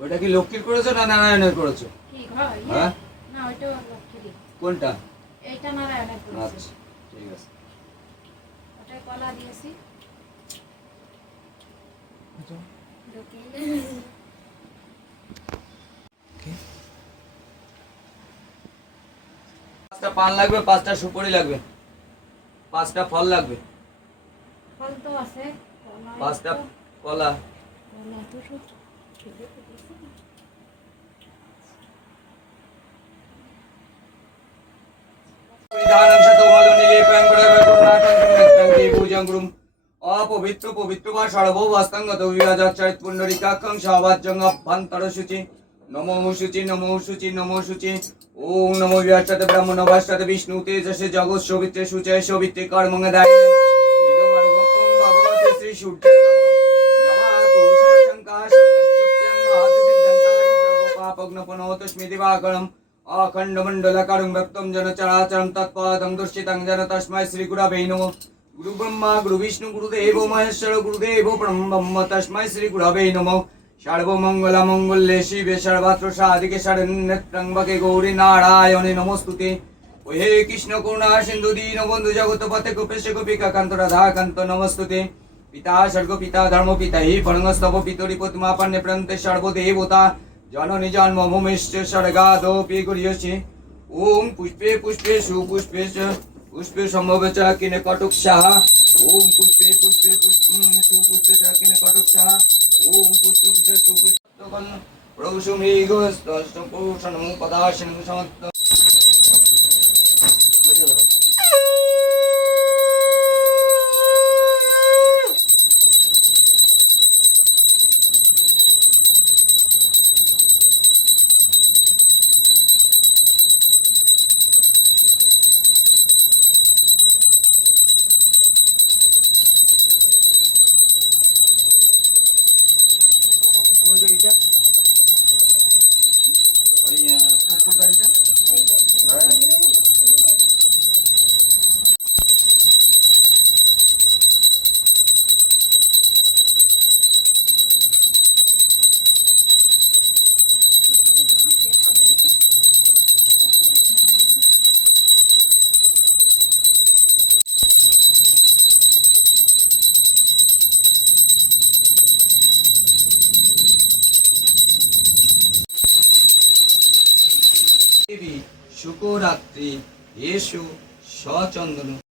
ওটা কি লক্ষ্মীর করেছ না নারায়ণের করেছ? ঘর ইয়ে? হ্যাঁ? কোনটা? এইটা নারায়ণের করেছে। আচ্ছা ঠিক আছে। ওটাই কলা দিয়েছি। পাঁচটা পান লাগবে পাঁচটা সুপারি লাগবে পাঁচটা ফল লাগবে। ফল তো আছে পাঁচটা কলা। কলা অপবিত্র পবিত্র বা সর্ববাস্তঙ্গত বিরাজাচারিত পুণ্ডরিকাক্ষং সবাজ্যং অভ্যন্তর শুচি নমো শুচি নমো শুচি নমো শুচি ওম নমো বিরাটতে ব্রহ্ম নভাষ্টাতে বিষ্ণু তেজসে জগৎ শোভিত্রে শুচয় শোভিত্রে কর্মং দায় শ্রী সূর্য পাপগ্নপনোতস্মি দিবাকরম अखण्डमण्डलकारं व्यक्तं जनचराचरं तत्पादं दुश्चितं जन तस्मै श्रीगुरवे नमो गुरु ब्रह्मा गुरु विष्णु गुरुदेव महेश्वर गुरुदेव ब्रह्म तस्मै श्रीगुरवे नमो सर्वमङ्गलमङ्गल्ये शिवे सर्वत्र साधिके शरण्यत्रम्बके गौरी नारायणे नमोस्तुते ओ हे कृष्ण करुणा सिन्धु दीनबन्धु जगतपते गोपेश गोपिका कान्त राधा कान्त नमस्तुते পিতা স্বর্গ পিতা ধর্ম পিতা হি পরমস্তব পিতরি প্রতিমা পান্নে প্রান্তে সর্বদেবতা জননী জন্মভূমিশ্চ স্বর্গাদপি গুরিয়সি ওম পুষ্পে পুষ্পে সুপুষ্পে পুষ্পে সম্ভব চ কিনে কটুক্ষাः ওম পুষ্পে পুষ্পে সুপুষ্পে চ কিনে কটুক্ষাः ওম পুষ্পে পুষ্পে সুপুষ্পে প্রসুমেঘস্তপুষণম পদাশন সমত্ত দেবী শুকরাত্রি। এসো সচন্দন